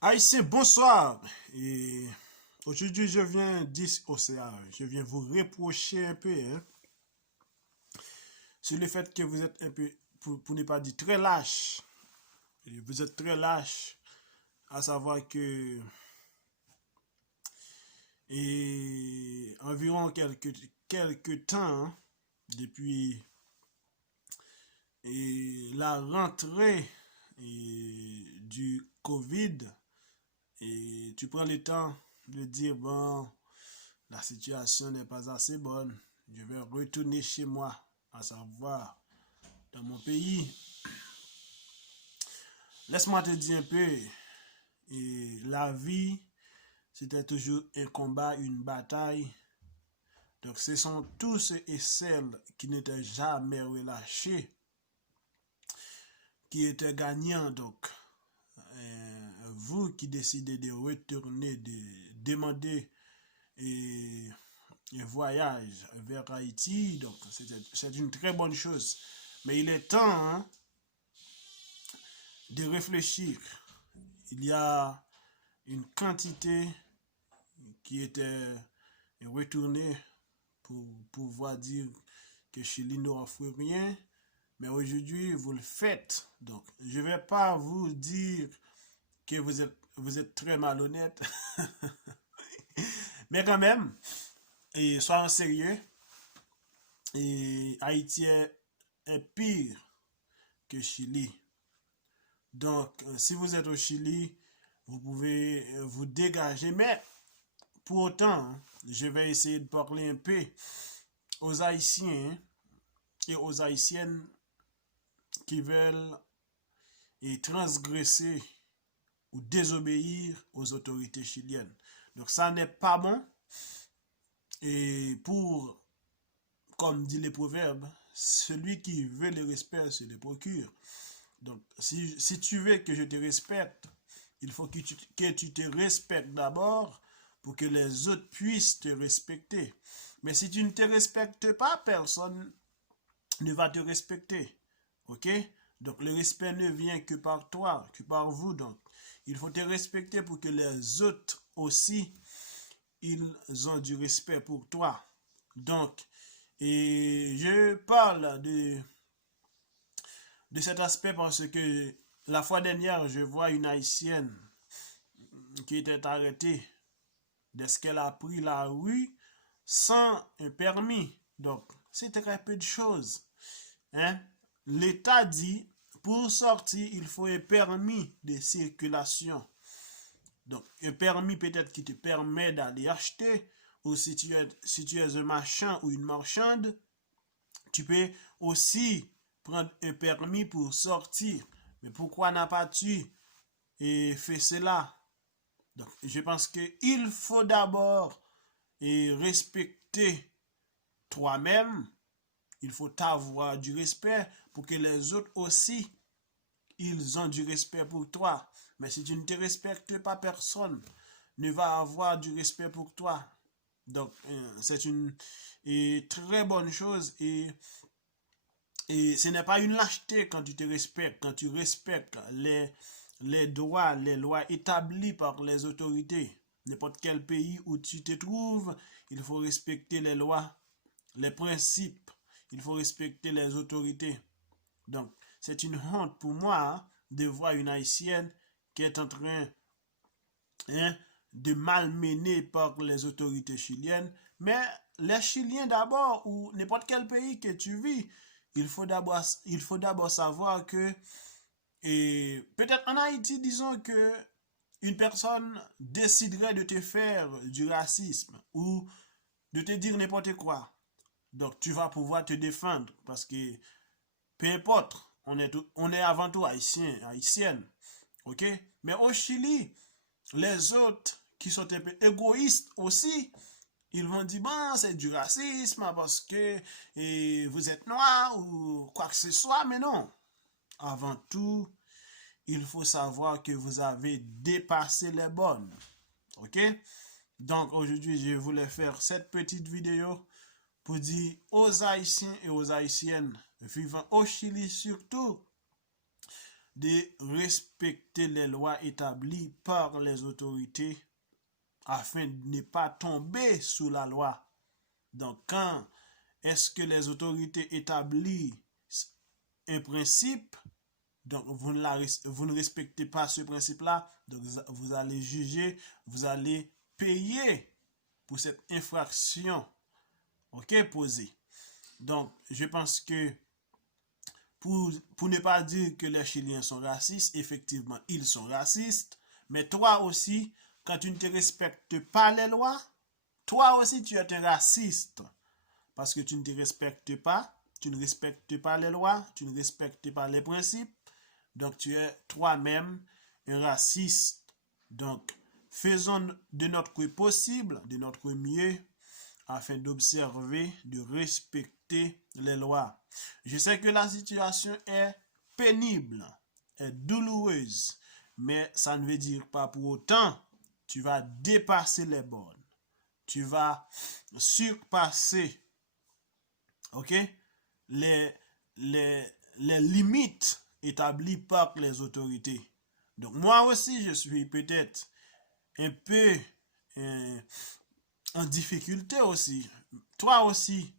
Haïtien, bonsoir. Et aujourd'hui, je viens dire je viens vous reprocher un peu sur le fait que vous êtes un peu, pour ne pas dire très lâche. Et vous êtes très lâche, à savoir que environ quelques temps, depuis la rentrée du Covid, et tu prends le temps de dire, bon, la situation n'est pas assez bonne. Je vais retourner chez moi, à savoir dans mon pays. Laisse-moi te dire un peu, la vie, c'était toujours un combat, une bataille. Donc ce sont tous ceux et celles qui n'étaient jamais relâchés, qui étaient gagnants. Donc vous qui décidez de retourner, de demander et un voyage vers Haïti, donc c'est une très bonne chose. Mais il est temps de réfléchir. Il y a une quantité qui était retournée pour pouvoir dire que Chili n'offre rien, mais aujourd'hui vous le faites. Donc je ne vais pas vous dire que vous êtes très malhonnête, mais quand même, et soyons sérieux, et Haïti est pire que Chili. Donc, si vous êtes au Chili, vous pouvez vous dégager. Mais pour autant, je vais essayer de parler un peu aux Haïtiens et aux Haïtiennes qui veulent transgresser ou désobéir aux autorités chiliennes. Donc, ça n'est pas bon. Et comme dit les proverbes, celui qui veut le respect se le procure. Donc, si tu veux que je te respecte, il faut que tu te respectes d'abord pour que les autres puissent te respecter. Mais si tu ne te respectes pas, personne ne va te respecter. Ok? Donc, le respect ne vient que par toi, que par vous. Donc, il faut te respecter pour que les autres aussi, ils ont du respect pour toi. Donc, et je parle de cet aspect parce que la fois dernière, je vois une Haïtienne qui était arrêtée dès qu'elle a pris la rue sans un permis. Donc, c'est très peu de choses. Hein? L'État dit, pour sortir, il faut un permis de circulation. Donc, un permis peut-être qui te permet d'aller acheter, ou si tu es un marchand ou une marchande, tu peux aussi prendre un permis pour sortir. Mais pourquoi n'a pas tu fait cela? Donc, je pense qu'il faut d'abord respecter toi-même. Il faut avoir du respect pour que les autres aussi, ils ont du respect pour toi. Mais si tu ne te respectes pas, personne ne va avoir du respect pour toi. Donc, c'est une très bonne chose et ce n'est pas une lâcheté quand tu te respectes, quand tu respectes les droits, les lois établies par les autorités. N'importe quel pays où tu te trouves, il faut respecter les lois, les principes, il faut respecter les autorités. Donc, c'est une honte pour moi de voir une Haïtienne qui est en train de malmener par les autorités chiliennes. Mais les Chiliens d'abord, ou n'importe quel pays que tu vis, il faut d'abord savoir que, et peut-être en Haïti, disons que une personne déciderait de te faire du racisme ou de te dire n'importe quoi. Donc tu vas pouvoir te défendre parce que peu importe, on est avant tout haïtien, haïtienne. Ok? Mais au Chili, les autres qui sont un peu égoïstes aussi, ils vont dire, bon, c'est du racisme parce que vous êtes noir ou quoi que ce soit, mais non. Avant tout, il faut savoir que vous avez dépassé les bornes. Ok? Donc aujourd'hui, je voulais faire cette petite vidéo pour dire aux Haïtiens et aux Haïtiennes vivant au Chili surtout de respecter les lois établies par les autorités afin de ne pas tomber sous la loi. Donc, quand est-ce que les autorités établissent un principe, donc vous ne respectez pas ce principe-là, donc vous allez juger, vous allez payer pour cette infraction, ok, posée. Donc, je pense que pour ne pas dire que les Chiliens sont racistes, effectivement, ils sont racistes, mais toi aussi, quand tu ne te respectes pas les lois, toi aussi, tu es un raciste. Parce que tu ne te respectes pas, tu ne respectes pas les lois, tu ne respectes pas les principes. Donc, tu es toi-même un raciste. Donc, faisons de notre possible, de notre mieux, afin d'observer, de respecter les lois. Je sais que la situation est pénible, est douloureuse, mais ça ne veut dire pas pour autant tu vas dépasser les bornes. Tu vas surpasser, ok, les limites établies par les autorités. Donc moi aussi, je suis peut-être un peu en difficulté aussi. Toi aussi,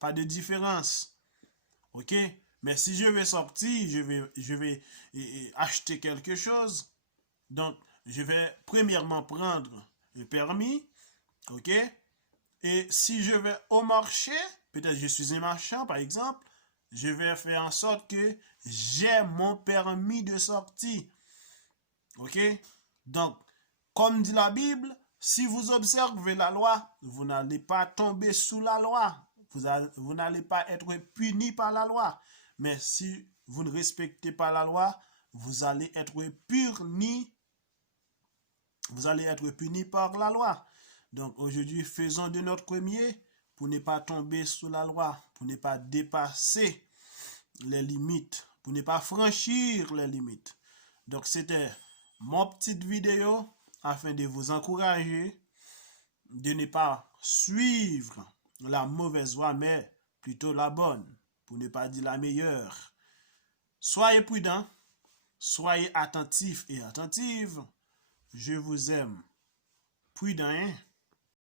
pas de différence. Ok? Mais si je vais sortir, je vais acheter quelque chose. Donc, je vais premièrement prendre le permis. Ok? Et si je vais au marché, peut-être je suis un marchand par exemple, je vais faire en sorte que j'ai mon permis de sortie. Ok? Donc, comme dit la Bible, si vous observez la loi, vous n'allez pas tomber sous la loi. Vous n'allez pas être puni par la loi. Mais si vous ne respectez pas la loi, vous allez être puni. Vous allez être puni par la loi. Donc aujourd'hui, faisons de notre mieux pour ne pas tomber sous la loi, pour ne pas dépasser les limites, pour ne pas franchir les limites. Donc c'était mon petite vidéo afin de vous encourager de ne pas suivre la mauvaise voie, mais plutôt la bonne, pour ne pas dire la meilleure. Soyez prudents, soyez attentifs et attentives. Je vous aime. Prudent, hein?